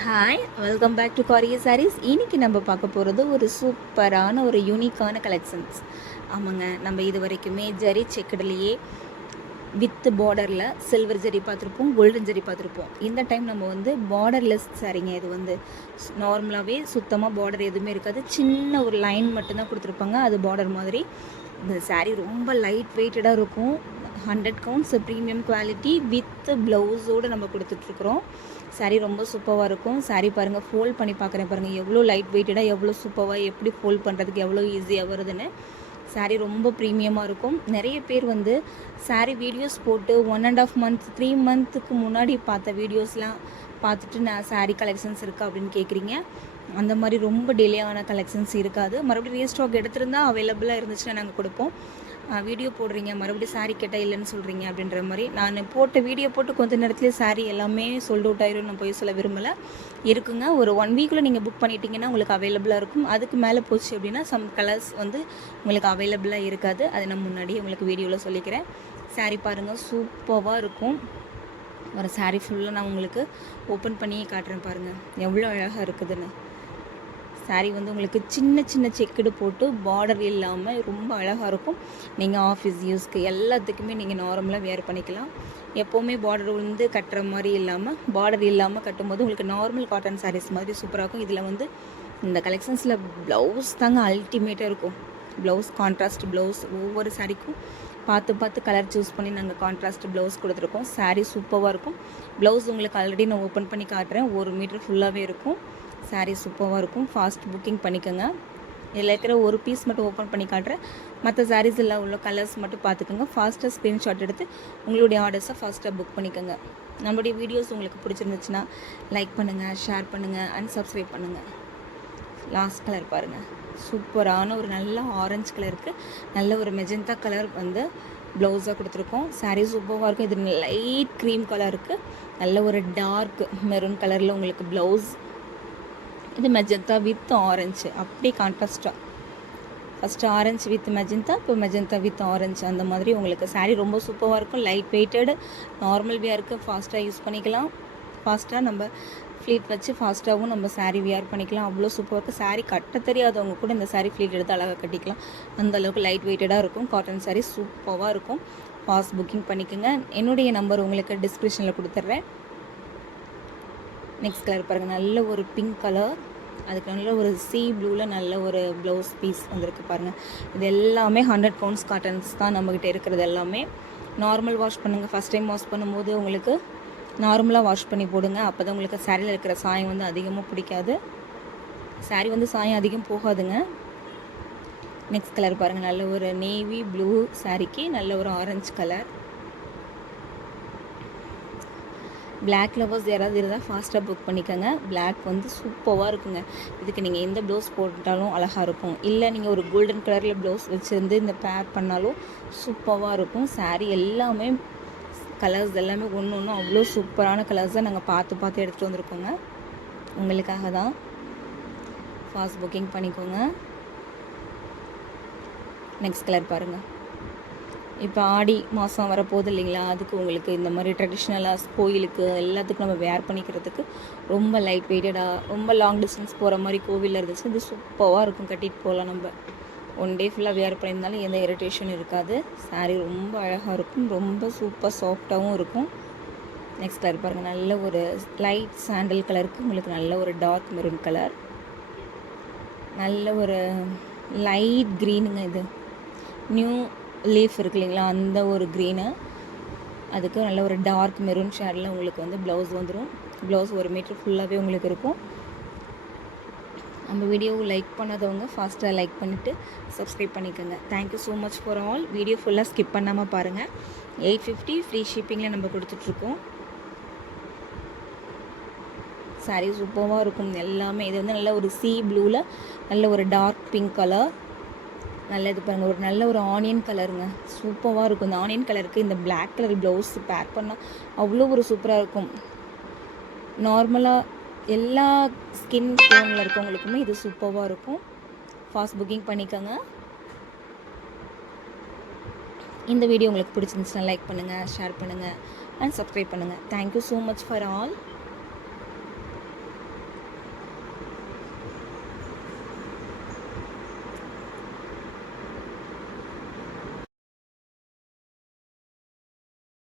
Hi, welcome back to courier sarees. இன்றைக்கி நம்ம பார்க்க போகிறது ஒரு சூப்பரான ஒரு யூனிக்கான கலெக்ஷன்ஸ். ஆமாங்க, நம்ம இது வரைக்குமே ஜரி செக்கடிலேயே வித் பார்டரில் சில்வர் ஜரி பார்த்துருப்போம், கோல்டன் ஜரி பார்த்துருப்போம். இந்த டைம் நம்ம வந்து பார்டர்லெஸ் சாரீங்க. இது வந்து நார்மலாகவே சுத்தமாக பார்டர் எதுவுமே இருக்காது, சின்ன ஒரு லைன் மட்டும்தான் கொடுத்துருப்பாங்க, அது பார்டர் மாதிரி. இந்த சாரீ ரொம்ப லைட் வெயிட்டடாக இருக்கும். 100 கவுண்ட்ஸ் ப்ரீமியம் குவாலிட்டி வித் ப்ளவுஸோடு நம்ம கொடுத்துட்ருக்குறோம். சாரீ ரொம்ப சூப்பராக இருக்கும். சாரீ பாருங்கள், ஃபோல்ட் பண்ணி பார்க்குறேன் பாருங்கள், எவ்வளோ லைட் வெயிட்டடாக, எவ்வளோ சூப்பராக, எப்படி ஃபோல்ட் பண்ணுறதுக்கு எவ்வளோ ஈஸியாக வருதுன்னு. சாரீ ரொம்ப ப்ரீமியமாக இருக்கும். நிறைய பேர் வந்து சாரீ வீடியோஸ் போட்டு 1.5 month 3 monthக்கு முன்னாடி பார்த்த வீடியோஸ்லாம் பார்த்துட்டு நான் சாரீ கலெக்ஷன்ஸ் இருக்கா அப்படின்னு கேட்குறீங்க. அந்த மாதிரி ரொம்ப டிலே ஆன கலெக்ஷன்ஸ் இருக்காது. மறுபடியும் ரீஸ்டாக் எடுத்திருந்தால் அவைலபிளாக இருந்துச்சுன்னா நாங்கள் கொடுப்போம். வீடியோ போடுறீங்க, மறுபடியும் சாரீ கேட்டால் இல்லைன்னு சொல்கிறீங்க அப்படின்ற மாதிரி. நான் போட்ட வீடியோ போட்டு கொஞ்சம் நேரத்துலேயே சாரீ எல்லாமே சோல்ட் அவுட் ஆயிரும். நான் போய் சொல்ல விரும்பலை. இருக்குங்க, ஒரு 1 வீக்கில் நீங்கள் புக் பண்ணிட்டீங்கன்னா உங்களுக்கு அவைலபிளாக இருக்கும். அதுக்கு மேலே போச்சு அப்படின்னா சம் கலர்ஸ் வந்து உங்களுக்கு அவைலபிளாக இருக்காது. அதை நான் முன்னாடியே உங்களுக்கு வீடியோவில் சொல்லிக்கிறேன். சாரீ பாருங்கள், சூப்பராக இருக்கும். ஒரு சாரீ ஃபுல்லாக நான் உங்களுக்கு ஓப்பன் பண்ணி காட்டுறேன் பாருங்கள், எவ்வளோ அழகாக இருக்குதுன்னு. சாரீ வந்து உங்களுக்கு சின்ன சின்ன செக்குடு போட்டு பார்டர் இல்லாமல் ரொம்ப அழகாக இருக்கும். நீங்கள் ஆஃபீஸ் யூஸ்க்கு எல்லாத்துக்குமே நீங்கள் நார்மலாக வேர் பண்ணிக்கலாம். எப்போவுமே பார்டர் வந்து கட்டுற மாதிரி இல்லாமல், பார்டர் இல்லாமல் கட்டும்போது உங்களுக்கு நார்மல் காட்டன் சாரீஸ் மாதிரி சூப்பராக இருக்கும். இதில் வந்து இந்த கலெக்ஷன்ஸில் ப்ளவுஸ் தாங்க அல்டிமேட்டாக இருக்கும். ப்ளவுஸ் கான்ட்ராஸ்ட் ப்ளவுஸ், ஒவ்வொரு சாரீக்கும் பார்த்து கலர் சூஸ் பண்ணி நாங்கள் கான்ட்ராஸ்ட் ப்ளவுஸ் கொடுத்துருக்கோம். சாரீ சூப்பராக இருக்கும். ப்ளவுஸ் உங்களுக்கு ஆல்ரெடி நான் ஓப்பன் பண்ணி காட்டுறேன். 1 மீட்டர் ஃபுல்லாகவே இருக்கும். சாரீ சூப்பராக இருக்கும். ஃபாஸ்ட் புக்கிங் பண்ணிக்கோங்க. இதில் இருக்கிற ஒரு பீஸ் மட்டும் ஓப்பன் பண்ணி காட்டுறேன். மற்ற சாரீஸில் உள்ள கலர்ஸ் மட்டும் பார்த்துக்கோங்க. ஃபாஸ்ட்டாக ஸ்க்ரீன்ஷாட் எடுத்து உங்களுடைய ஆர்டர்ஸை ஃபாஸ்ட்டாக புக் பண்ணிக்கோங்க. நம்மளுடைய வீடியோஸ் உங்களுக்கு பிடிச்சிருந்துச்சுன்னா லைக் பண்ணுங்கள், ஷேர் பண்ணுங்கள் அண்ட் சப்ஸ்கிரைப் பண்ணுங்கள். லாஸ்ட் கலர் பாருங்கள், சூப்பரான ஒரு நல்ல ஆரஞ்சு கலருக்கு நல்ல ஒரு மெஜந்தா கலர் வந்து ப்ளவுஸாக கொடுத்துருக்கோம். சாரீ சூப்பராக இருக்கும். இது லைட் க்ரீம் கலருக்கு நல்ல ஒரு டார்க் மெரூன் கலரில் உங்களுக்கு ப்ளவுஸ். இது மெஜந்தா வித் ஆரஞ்சு, அப்படியே கான்ட்ராஸ்ட்டாக. ஃபஸ்ட்டு ஆரஞ்சு வித் மெஜந்தா, இப்போ மெஜந்தா வித் ஆரஞ்சு, அந்த மாதிரி உங்களுக்கு சாரீ ரொம்ப சூப்பராக இருக்கும். லைட் வெயிட்டடு, நார்மல் வியருக்கு ஃபாஸ்ட்டாக யூஸ் பண்ணிக்கலாம். ஃபாஸ்ட்டாக நம்ம ஃப்ளீட் வச்சு ஃபாஸ்ட்டாகவும் நம்ம சாரீ வியர் பண்ணிக்கலாம். அவ்வளோ சூப்பராக இருக்குது. சாரீ கட்ட தெரியாதவங்க கூட இந்த சாரீ ஃப்ளீட் எடுத்து அழகாக கட்டிக்கலாம். அந்தளவுக்கு லைட் வெயிட்டடாக இருக்கும். காட்டன் சாரீ சூப்பராக இருக்கும். ஃபாஸ்ட் புக்கிங் பண்ணிக்கோங்க. என்னுடைய நம்பர் உங்களுக்கு டிஸ்கிரிப்ஷனில் கொடுத்துட்றேன். நெக்ஸ்ட் கலர் பாருங்கள், நல்ல ஒரு பிங்க் கலர், அதுக்கு நல்ல ஒரு சீ ப்ளூவில் நல்ல ஒரு ப்ளவுஸ் பீஸ் வந்திருக்கு பாருங்கள். இது எல்லாமே 100 கவுண்ட்ஸ் காட்டன்ஸ் தான் நம்மக்கிட்ட இருக்கிறது. எல்லாமே நார்மல் வாஷ் பண்ணுங்கள். ஃபஸ்ட் டைம் வாஷ் பண்ணும்போது உங்களுக்கு நார்மலாக வாஷ் பண்ணி போடுங்க. அப்போ தான் உங்களுக்கு சாரியில் இருக்கிற சாயம் வந்து அதிகமாக பிடிக்காது. சாரீ வந்து சாயம் அதிகம் போகாதுங்க. நெக்ஸ்ட் கலர் பாருங்கள், நல்ல ஒரு நேவி ப்ளூ சாரீக்கு நல்ல ஒரு ஆரஞ்சு கலர். பிளாக் லவர்ஸ் யாராவது இருந்தால் ஃபாஸ்ட்டாக புக் பண்ணிக்கோங்க. பிளாக் வந்து சூப்பராக இருக்குங்க. இதுக்கு நீங்கள் எந்த ப்ளவுஸ் போட்டாலும் அழகாக இருக்கும். இல்லை நீங்கள் ஒரு கோல்டன் கலரில் ப்ளவுஸ் வச்சுருந்து இந்த பேர் பண்ணாலும் சூப்பராக இருக்கும். சாரீ எல்லாமே கலர்ஸ் எல்லாமே ஒன்று அவ்வளோ சூப்பரான கலர்ஸ் தான் நாங்கள் பார்த்து எடுத்துகிட்டு வந்திருக்கோங்க. உங்களுக்காக தான். ஃபாஸ்ட் புக்கிங் பண்ணிக்கோங்க. நெக்ஸ்ட் கலர் பாருங்கள். இப்போ ஆடி மாதம் வரப்போகுது இல்லைங்களா, அதுக்கு உங்களுக்கு இந்த மாதிரி ட்ரெடிஷ்னலாக கோயிலுக்கு எல்லாத்துக்கும் நம்ம வேர் பண்ணிக்கிறதுக்கு ரொம்ப லைட் வெயிட்டடாக, ரொம்ப லாங் டிஸ்டன்ஸ் போகிற மாதிரி கோவிலில் இருந்துச்சு. இது சூப்பராக இருக்கும். கட்டிட்டு போகலாம். நம்ம 1 டே ஃபுல்லாக வேர் பண்ணியிருந்தாலும் எந்த இரிட்டேஷன் இருக்காது. சாரீ ரொம்ப அழகாக இருக்கும். ரொம்ப சூப்பர் சாஃப்டாகவும் இருக்கும். நெக்ஸ்ட் கலர் பாருங்கள், நல்ல ஒரு லைட் சாண்டல் கலருக்கு உங்களுக்கு நல்ல ஒரு டார்க் மெரூன் கலர், நல்ல ஒரு லைட் க்ரீனுங்க. இது நியூ லீஃப் இருக்கு இல்லைங்களா, அந்த ஒரு க்ரீனு, அதுக்கு நல்ல ஒரு டார்க் மெரூன் ஷேடில் உங்களுக்கு வந்து ப்ளவுஸ் வந்துடும். ப்ளவுஸ் 1 மீட்டர் ஃபுல்லாகவே உங்களுக்கு இருக்கும். நம்ம வீடியோவை லைக் பண்ணாதவங்க ஃபாஸ்ட்டாக லைக் பண்ணிவிட்டு சப்ஸ்கிரைப் பண்ணிக்கோங்க. Thank you so much for all. Video ஃபுல்லாக ஸ்கிப் பண்ணாமல் பாருங்கள். 850 ஃப்ரீ ஷிப்பிங்கில் நம்ம கொடுத்துட்ருக்கோம். சாரீ சூப்பராக இருக்கும் எல்லாமே. இது வந்து நல்ல ஒரு சீ ப்ளூவில் நல்ல ஒரு டார்க் பிங்க் கலர், நல்ல இது பாருங்கள், ஒரு நல்ல ஒரு ஆனியன் கலருங்க. சூப்பராக இருக்கும். இந்த ஆனியன் கலருக்கு இந்த பிளாக் கலர் ப்ளவுஸ் பேர் பண்ணால் அவ்வளோ ஒரு சூப்பராக இருக்கும். நார்மலாக எல்லா ஸ்கின் டோனில் இருக்கவங்களுக்குமே இது சூப்பராக இருக்கும். ஃபாஸ்ட் புக்கிங் பண்ணிக்கோங்க. இந்த வீடியோ உங்களுக்கு பிடிச்சிருந்துச்சுன்னா லைக் பண்ணுங்கள், ஷேர் பண்ணுங்கள் அண்ட் சப்ஸ்கிரைப் பண்ணுங்கள். Thank you so much for all.